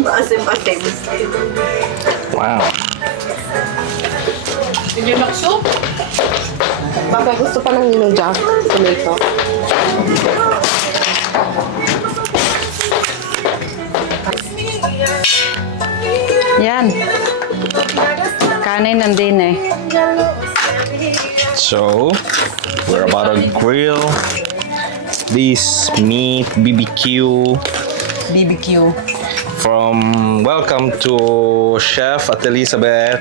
Maasim-asim. Wow. Hindi lakso? Baka gusto pa ng ninja. Tomato. Yan. Kanin nandun eh. So, we're about to grill this meat BBQ BBQ. from welcome to Chef at Elizabeth.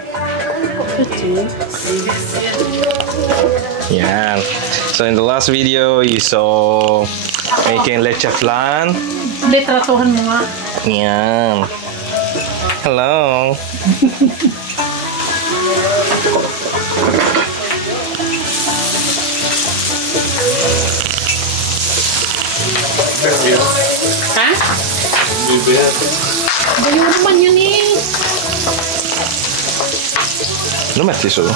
Yeah. So in the last video, you saw making leche flan. Litratuhan mo nga. Yeah. Hello. Ha? Bayo naman yun eh. Lo metti solo.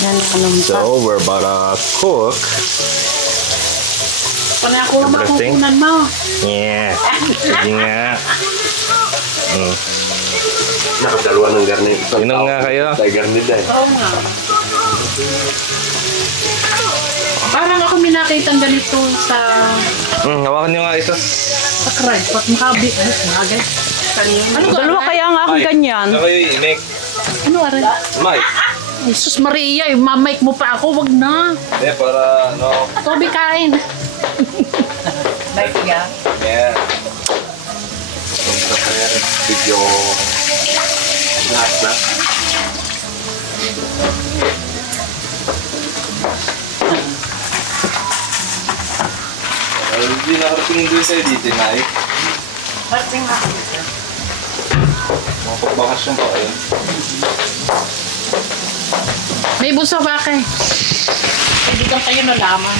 Yan ang anong pa. So we're about to cook. Panay ako naman Everything? kukunan mo. Yeah. Sige nga. Nakadalawa ng garni. Inom nga kayo. Tayo garni dahil. Oo nga. Parang ako minakitang ganito sa Hawakan nyo nga ito. cry. Pat makabi. Ay, magay. Ano ka? Dalawa kaya nga akong ganyan. Ano kayo i-make? Ano aray? Mike. Jesus Maria, mamake mo pa ako. Wag na. Eh, para ano. Toby kain. Yeah. Video lahat na. Hindi nakarating doon sa'yo dito, Mike. Parating ako. Makapagbakasyon pa kayo. May bunso ba kayo? Hindi ka kayo nalaman.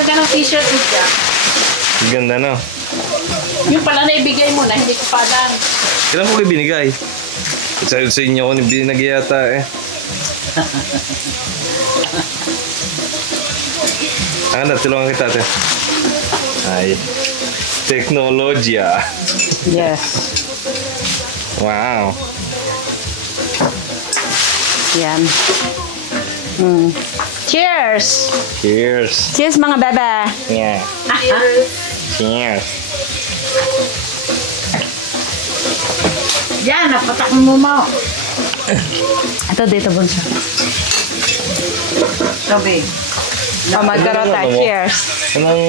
Yung ganong t-shirt niya. Ganda na. Yung pala na ibigay mo na, hindi ko pa alam. Kailan ko kayo binigay? Sa inyo ko binigay yata eh. Ano, tulungan kita ate. Ay. Teknolohiya. Yes. Wow. Yan. Cheers! Cheers. Cheers mga bebe! Yeah. Cheers. Yan, napatak mo mo. Ito dito bunso. Toby. Oh, magkarota. Ano mo? Cheers! Anong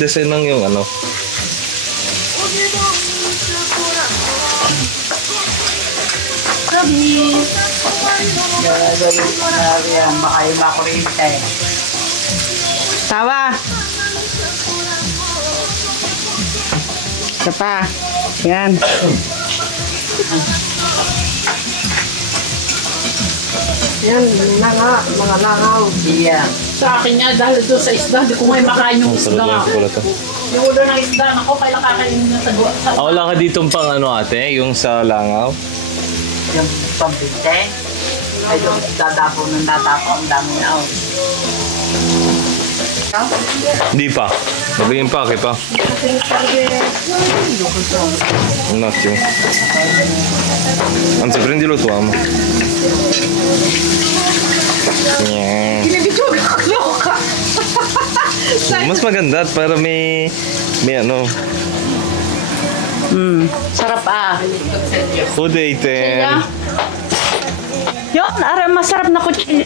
design ng yung ano? Toby. Tawa! Isa pa. Yan. Yan, mga langaw. Sa akin nga, dahil doon sa isda, di ko ngayon makain yung isda. Sarap lang ko pala to. Yung ulo ng isda, ako, kailan kakainin na sa buwan. Wala ka dito pang ano ate? Yung sa langaw? Yung pambinte, ay yung dadapo ng dadapo, ang dami na ako. Di pa. Magiging pake pa. Un attimo. Anzi, prendilo tu, amo. Yeah. Mas maganda at para may ano. Sarap ah. Food item. Yun, aray, masarap na kutsi.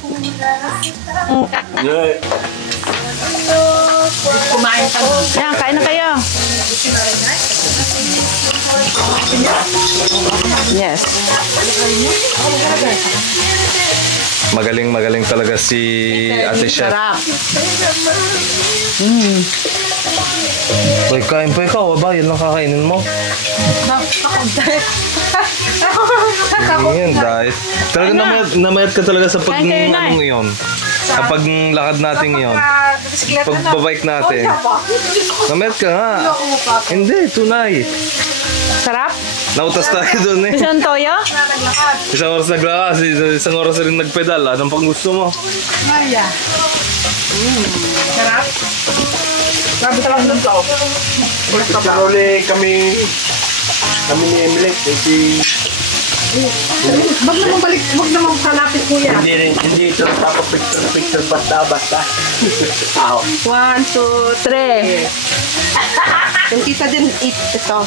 Kumain ka mo. Yan, kain na kayo. Yes. Magaling talaga si Ate Chef. Sarap. Uy, kain pa ikaw, ba? Yan lang kakainin mo. Yan, diet. Talaga namayat ka talaga sa pag Kain kayo na ano ngayon. Kapag lakad natin ngayon. Pagbabike natin. Namayat ka nga. Hindi, tunay. Sarap? Nautas tayo doon eh. Gusto ng toyo? Isang oras naglakas, isang oras rin nagpedal. Anong pang gusto mo? Maya. Sarap. Grabe talaga ng tao. Pero ulit kami ni Emily. Kasi Wag naman kalapit kuya. hindi ito picture basta. Aw. 1, 2, 3. Yung kita din, ito.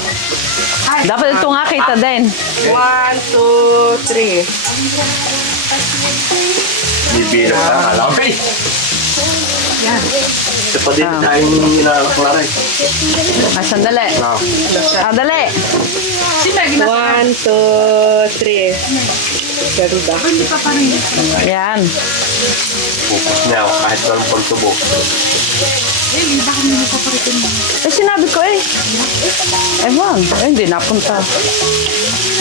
Dapat ito nga kita din. 1, 2, 3. Bibira ka alam. Ito pa din tayong inalaklaray. Sandali. Dali. 1, 2, 3. Ganda. Yan. Focus niya ako kahit walang pagtubo. Sinabi ko eh. Ewan. Hindi napunta.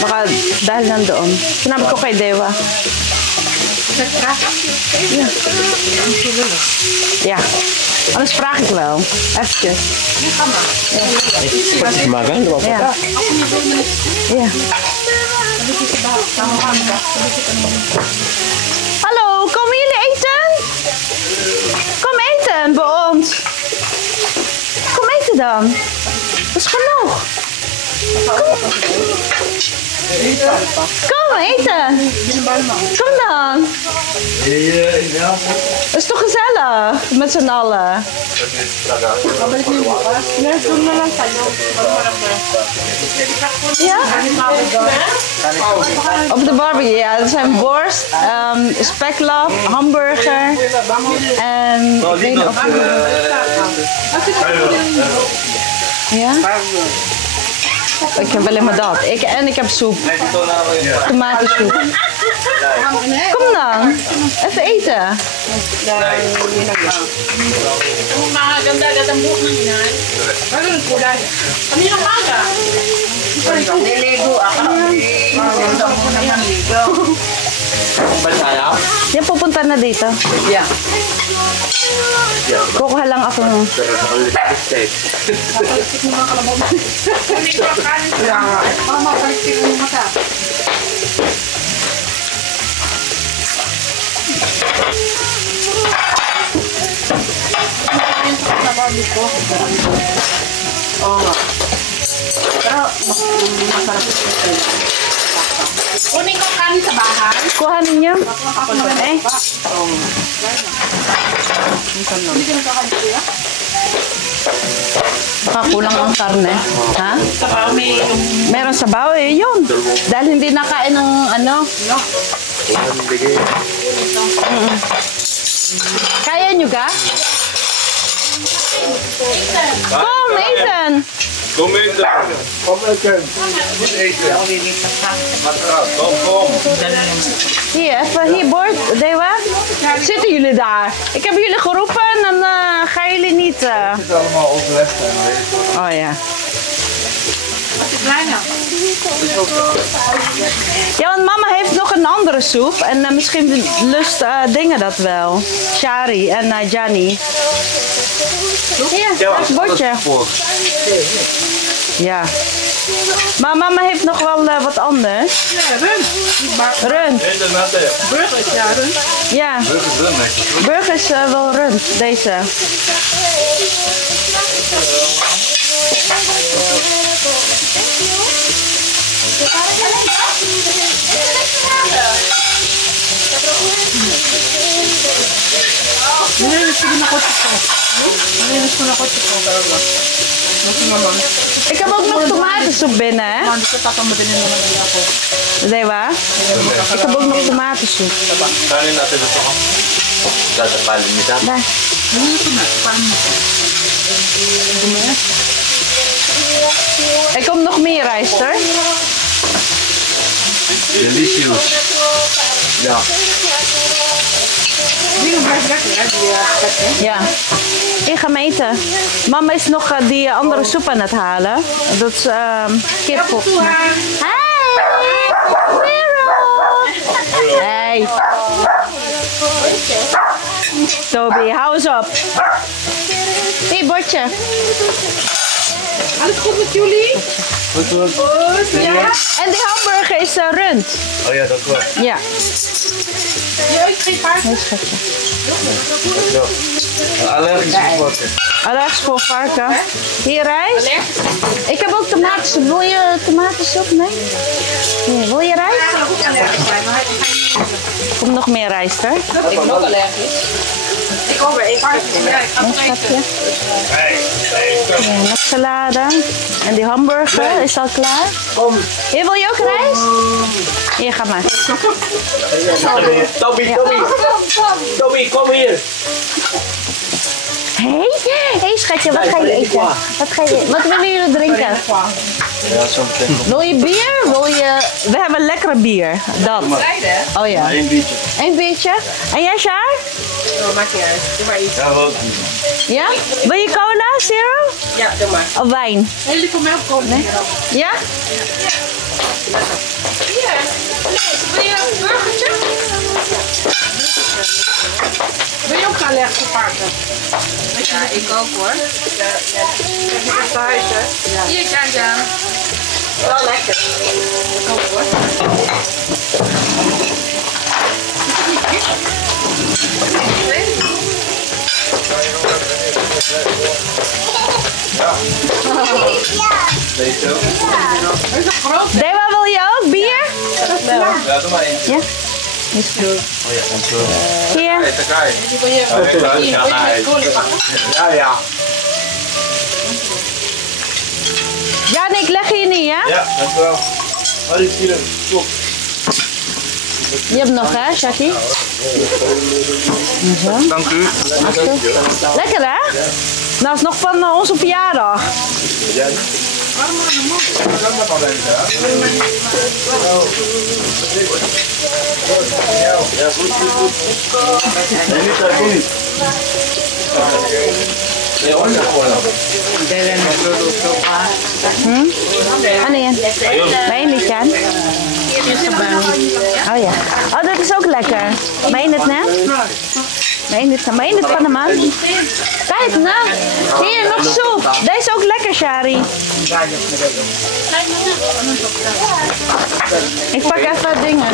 Baka dahil nandoon. Sinabi ko kay Dewa. Ja. Anders vraag ik wel. Eventjes. Magan, di ba? Ja. Ja. Hallo, komen jullie eten? Kom eten bij ons. Kom eten dan. Dat is genoeg. Kom eten. Kom dan. Dat is toch gezellig met z'n allen. Ja? Op de barbecue, ja. Dat zijn worst, speklap, hamburger en ik weet niet of ja? Ik heb alleen maar dat. Ik heb soep. Tomatensoep. Kom dan. Even eten. Maganda-ganda ang buhok ng inan. Bagay ng kulay. Kanina maga. Niligo ako. Niligo mo naman ligo. Yan, pupunta na dito. Yeah. Kukuha lang ako. Pero sa kalimutan. Hindi ko kanin sila. Mama, palitin mo mata. Oo nga. Pero masarap ito. Kunin ko kanin sa bahay. Kuha ninyo. Eh. Kulang ang karne. Ha? Sabaw may yung Meron sabaw eh. Yun. Dahil hindi nakain ng ano. Kaya nyo ka? Kom, eten! Kom Hier, even hier, Bord. Dewa. Zitten jullie daar? Ik heb jullie geroepen en dan gaan jullie niet... Het is allemaal overleg. Oh ja. kleine. Ja, want mama heeft nog een andere soep. En misschien lust dingen dat wel. Shari en Gianni. Ja, het bordje. Ja. Maar mama heeft nog wel wat anders. Ja, rund. Rund. Burgers, ja, rund. Ja. Burger is wel rund, deze. Nilinis ko din ako ito. Nilinis ko na ako ito. Ik heb ook nog tomatensoep binnen, hè? Dito tatamad din naman ako. Diba? Ik heb ook nog tomatensoep. Kanin natin ito. Dadapalin nito. Daar. Nilinis ko na. Paano? Er komt nog meer rijst, hoor. Delicious. Ja. Ja. Ik ga mee eten. Mama is nog die andere soep aan het halen. Dat is kip volgens mij. Hi! Merel! Hey. Toby, hou eens op. Hier, bordje. Alles goed met jullie? Goed hoor. Goed, ja. En die hamburger is rund. Oh ja, dat wel. Ja. Jij geen paard? Heel schatje. Allergisch gevochten. Allergisch voor varken. Hier rijst. Ik heb ook tomatensoep. Wil je tomatensoep? Nee? Nee. Wil je rijst? Ja, ook allergisch zijn, maar Er komt nog meer rijst, hè? ik ben ook allergisch. Ik ook weer even. Ja, ik ga Een het schatje. eten. Ja, nog salade. En die hamburger is al klaar. Hier, wil je ook rijst? Hier, ga maar. Toby, kom hier. Hey, schatje, wat ga je eten? Wat willen jullie drinken? Ja, zo meteen. Wil je bier? We hebben lekkere bier. Dat. Rijden? Oh ja. Eén biertje. Eén biertje. En jij, Sjaar? Oh, maakt niet uit. Doe maar iets. Ja, wel. Ja? Wil je cola, Zero? Ja, doe maar. Of wijn? Heel lieve melk komt hier ook. Ja? Hier. Wil je een burgertje? Ben je ook allergisch voor paarden? Ja, ik ook hoor. Ja, ja. Te huis, hè? Ja. Hier, kijk dan. Wel lekker. Ik ook hoor. Weet je ook? Is dat groot? Dewa, wil je ook bier? Ja, doe maar één. Ja. Is goed. Oh ja, en zo. Hier. Die wil je Ja. Janik, leg je niet, ja? Ja, dankjewel. Oh, die kilo. Top. Je hebt nog, hè, Shaki? Zo. Dank u. Lekker, hè? Nou, is nog van onze verjaardag. Ja, goed. Nee, niet zo goed. Nee, hoor, Ah, nee. Meen niet, Jan? Oh ja. Oh, dat is ook lekker. Meen het, net? Meen het van de man? Kijk, nou. Hier, nog soep. Deze is ook lekker, Shari. Ik pak even dingen.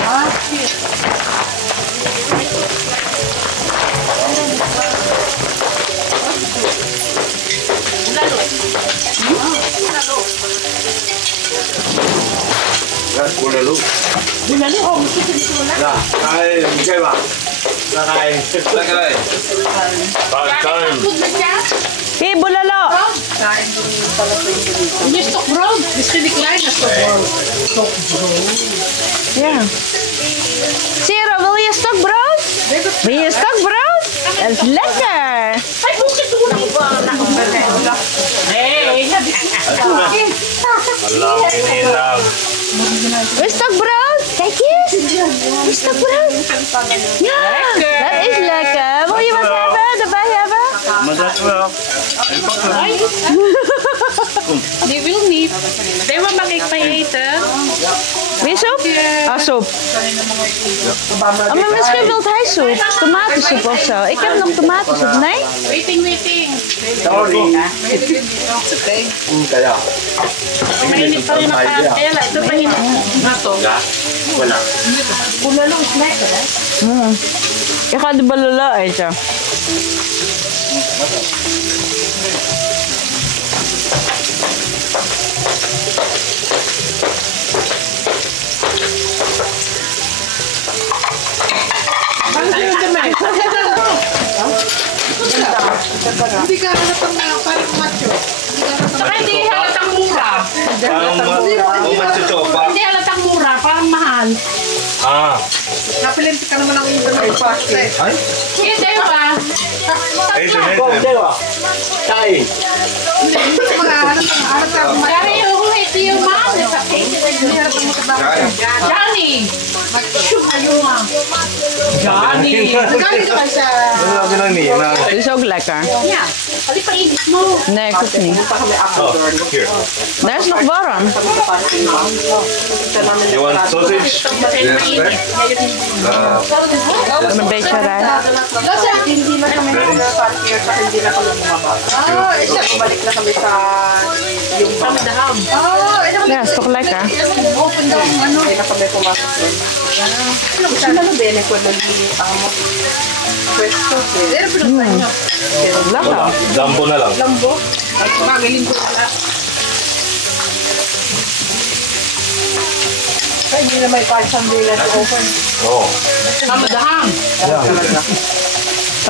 Ja, Boelaloo. Ja, hey, kijk maar. Daar ga je. Lekker hè? Goed met jou? Hier, boelalo. Hier is toch brood? Misschien die kleine stokbrood. Ja. Zero, wil je een stokbrood? Wil je een stokbrood? Dat is lekker. Hij moet het doen niet. Nee, dat is Wil je stokbrood? Kijk eens. Wil je stokbrood? Ja, dat is lekker. Wil je wat hebben? Erbij hebben? Maar dat wel. Die wil niet. Nee, wat mag ik van je eten? Wil je soep? Ah, soep. Oh, maar misschien wil hij soep. Tomatensoep of zo. Ik heb nog tomatensoep. Nee? Waiting. Sorry. Kaya. Mainit pa rin ang parantela. Ito mainit. Ito. Ja, wala. Bulalo is lekker, hè? Ik ga de balala eten. Hindi ka halatang parang macho. Saka hindi halatang mura. Parang machuchopa. Hindi halatang mura, parang mahal. Ah. Napilente ka naman ang ibang plastic. Ay? Hindi ba? Ito, Kung ito. dewa. Tayo. Hindi ka mga halatang macho. Dari ito yung mahal. Hindi halatang macho. Johnny! Johnny! Johnny ka sa... Ano lang niya? Dit is ook lekker. Ja. Hali pa init mo. Nee, ik hoef niet. Punta kami after Oh, door. here. Daar is nog warm. Kami sa parking lot. Punta namin You want sausage? Yes, sir. Een beetje rijst. Hindi na kami nag-parking sa hindi na kami bumaba. Bumalik na kami sa yung daham. Ja, is toch lekker? Hindi na kami pumasok doon. Sana na bene ko ang pwesto. Lekker. Jumbo na lang. Lambo. Magaling ko pala. Ay, hindi na may parking nila na open. Oo. Kamadahang.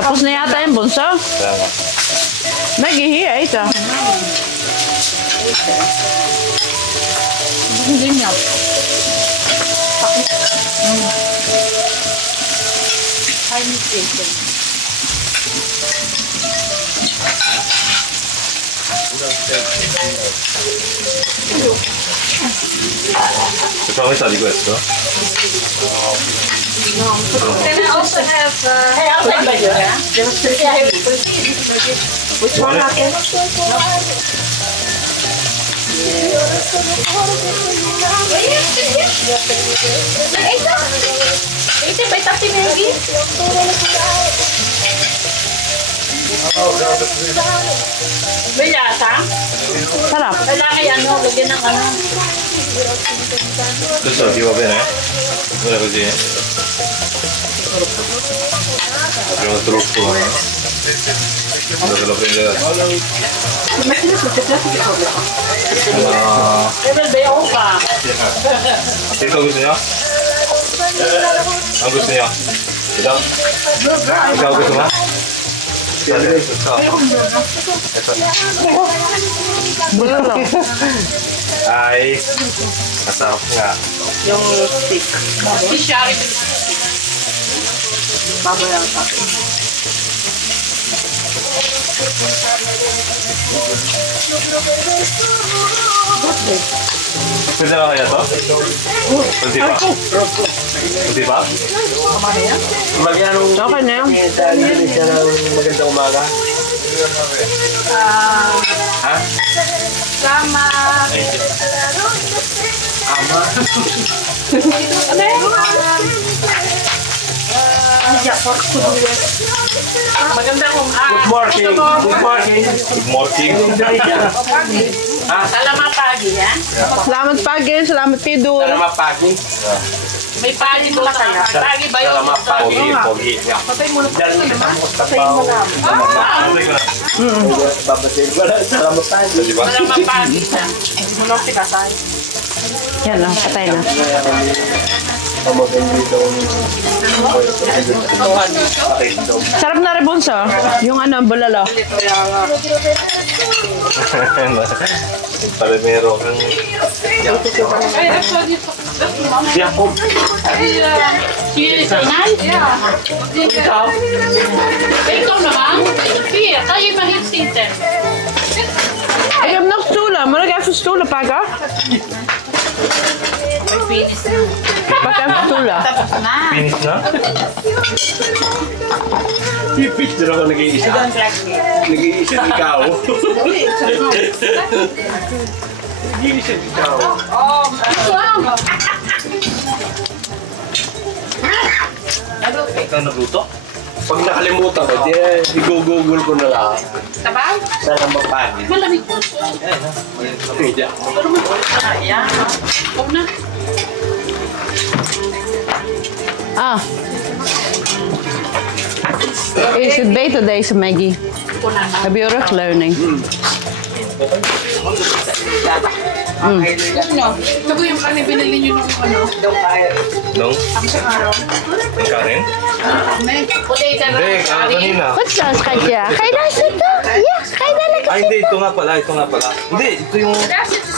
Tapos na yata yung bunso. Kaya nga. Maggie, hier eten. Hindi niya. Ito ang isa, di ko ito. Can I also have... Which one natin? Ito, may tapi Maggie. May lasa? Sarap. Kailangan yan, no? Lagyan ng ano. Questo ti va bene? Guarda così. Abbiamo troppo. Dove lo prende adesso? Level ba yung pa? Ito gusto niyo? Ang gusto niyo? Ito? Ikaw gusto mo? Ito. Bulalo. Ay, masarap nga. Yung stick. Fishari. Babayang sa akin. Pwede na kaya to? Pwede pa? Pwede pa? Okay na yan. Magandang umaga. Ha? Sama. Magandang Good morning. Good morning. Good morning. Salamat pagi, ha? Selamat pagi, selamat tidur. Salamat pagi. May pagi doon na kaya. Pagi ba yun? Salamat pagi. Pogi. Patay mo na po Dan naman. kamusta Patay mo na. Tuloy ko na. Babasin ko lang. Salamat pagi. Di ba? Salamat pagi na. Mulong sikasay. Yan na, patay na. Sarap na rin bunso. Yung ano, bulalo. Palamero kang... Ay, that's what you... Jacob. Sili sa inay? Ikaw? Ikaw naman? Pia, tayo mahitsiten. Ik heb nog stoelen. Moet ik even stoelen pakken? Pak even stoelen. Finish na? Pipicture ako nag-iisa. Nag-iisa ikaw. Nag-iisa ikaw. Ikaw nagluto? Pag nakalimutan ko, i-google ko na lang. Tabang? Salamat pagi. Malamig po. Kaya. Ayan. Huwag na. Ah. Is het beter deze Maggie? Heb je rugleuning? Ano? Ito po yung kanin binili nyo nung ano? Nung? Ang kanin? Potato Hindi, kanina. Goed zo, schatje. Ga je daar zitten? Ja, ga je daar lekker Ay, hindi. Ito nga pala. Ito nga pala. Hindi, ito yung...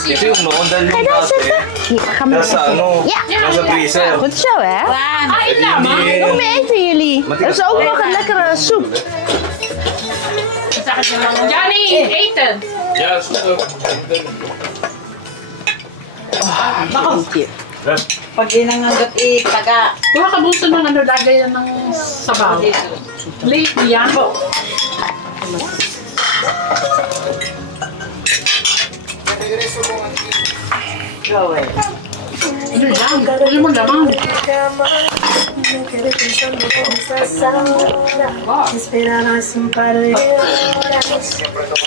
Ito yung noon dahil Ga je yung daar dati. zitten? Hier, ga maar Nasa lekker ano? Ja. Nasa freezer. Goed zo, hè? Ay, Eh, naman. hindi. Nog meer eten jullie. Er is ook nog een lekkere soep. Johnny, eten. Yeah, super. Pag inangagat taga. Kuha ka buso ng ano, lagay yan ng sabaw. Late yan. Go away. Ano lang? Gagawin mo lamang.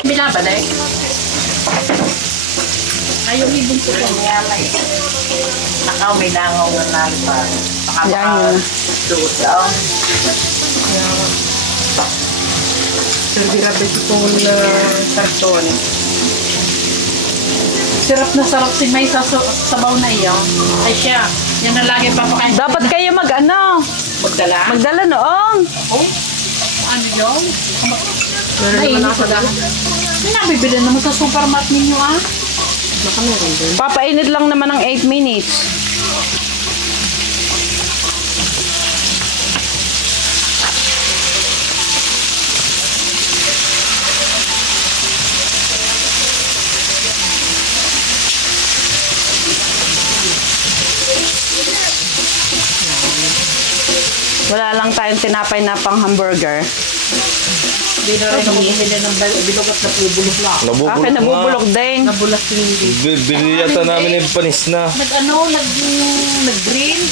Binabalay? Ayaw ibon ko ito. Nakaw, may langaw na nalipa. Yan yun. Tugot daw. Servirabit itong sarton. Sarap na sarap si May sa sabaw na iyon. Ay siya, yan na lagi papakain. Dapat kayo Magdala? magdala noong. Ano yun? Meron naman ako dahil. May nabibili naman sa supermarket ninyo ah. Baka meron din. Papainit lang naman ng 8 minutes. Wala lang tayong tinapay na pang hamburger. Hindi na rin ako bumili ng bilog at nabubulok lang. Akin nabubulok din. Nabulas hindi. Bili yata namin yung panis na. Nag-green.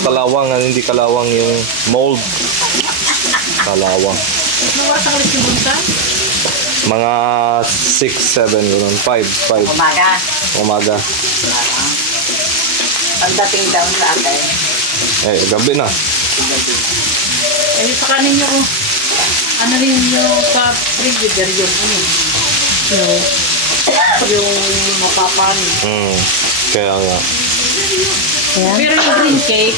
Kalawang, hindi kalawang yung mold. Kalawang. Nawasak ulit yung bunta. Mga 6, 7, gano'n. 5. Umaga. Umaga. Pagdating daw sa atin. Gabi na. Eh, sa kanin nyo, ano rin yung sa frigider yung yung mapapani. Kaya nga. Ayan. Pero yung green cake,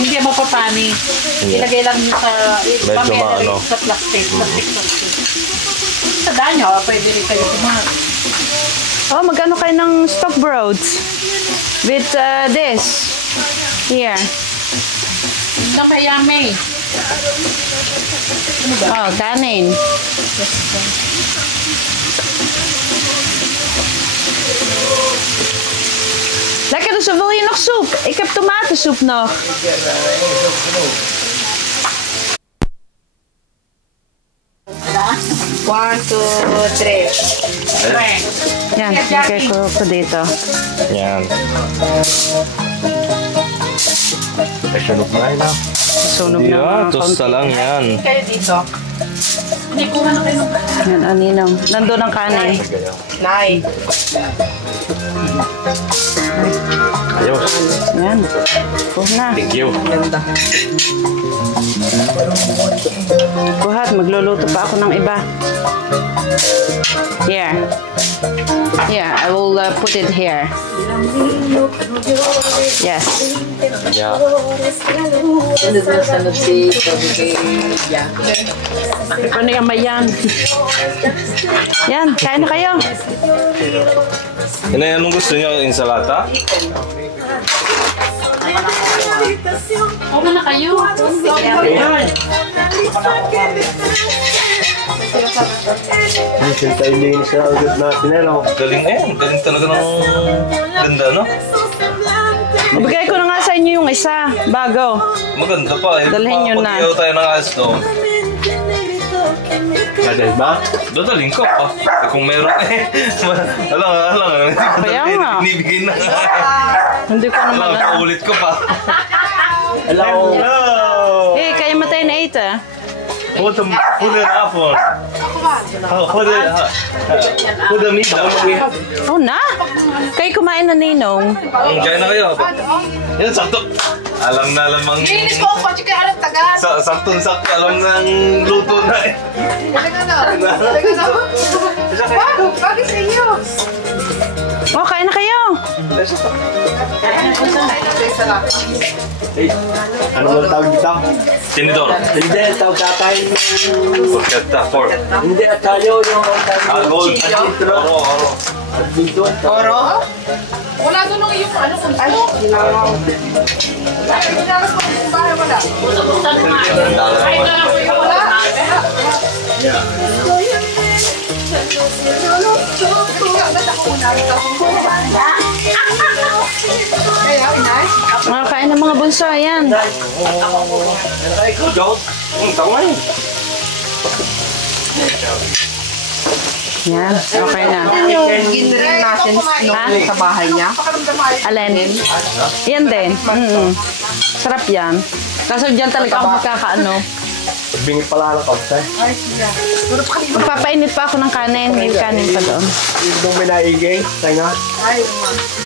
hindi mapapani. Ilagay lang nyo sa maano. sa plastic. Sa danyo, pwede rin kayo kumain. Oh, magkano kayo ng stock broads? With this. Here. Yummy. Oh, kanin. Lekker, dus wil je nog soep? Ik heb tomatensoep nog. One, two, three. Yan, lagay ko dito. Yan. Sunog na lang. Sunog na mga Tosta lang yan. Kayo dito. Hindi ko na kayo ng Yan, aninong. Nandun ang kanin. Nay. Ayos. Yan. Na. Thank you. Kuhat, magluluto pa ako ng iba. Here. Yeah, I will put it here. Yes. Yeah. Sunod si Yan. Ano yung mayan? Yan, kain na kayo. Anong gusto niyo? Insalata? Okay na kayo. Galing galing talaga ng ganda, no? Ibigay ko na nga sa inyo yung isa, bago. Maganda pa eh. Dalhin nyo na. Pag-iyaw tayo ng ayos doon. Dadal ba? Dadalhin ko pa. Kung meron eh. Alam. Kaya nga. Inibigay na. Hindi ko naman Alam, alam. paulit ko pa. Hello. Eh, kayo matay na ito. Put the apple. Put the meat down. Oh na? Kayo kumain na ninong. Kaya na kayo. Yan, sakto. Alam na lamang. Linis ko ako, kaya alam taga. Saktong-sakto. Alam ng luto na eh. Talaga na. Bakit sa inyo? Oh, kain na kayo. Ano ang tawag dito? Tinidor. Hindi, tawag tatay. Porchetta. Pork. Hindi, tayo yung Gold. Oro. dito. Oro? Wala doon ng iyong ano kung ay, Pinalas ko kung bahay wala. Ay, wala. Mga kain ng mga bunso, ayan. Tama yun. Yan, okay na. Ginring natin sa bahay niya. Alin? Yan din. Sarap yan. Kaso dyan talaga ako magkakaano. Bingit pala ng kausay. Magpapainit pa ako ng kanin. May kanin pa doon. Yung may naigay, tayo nga.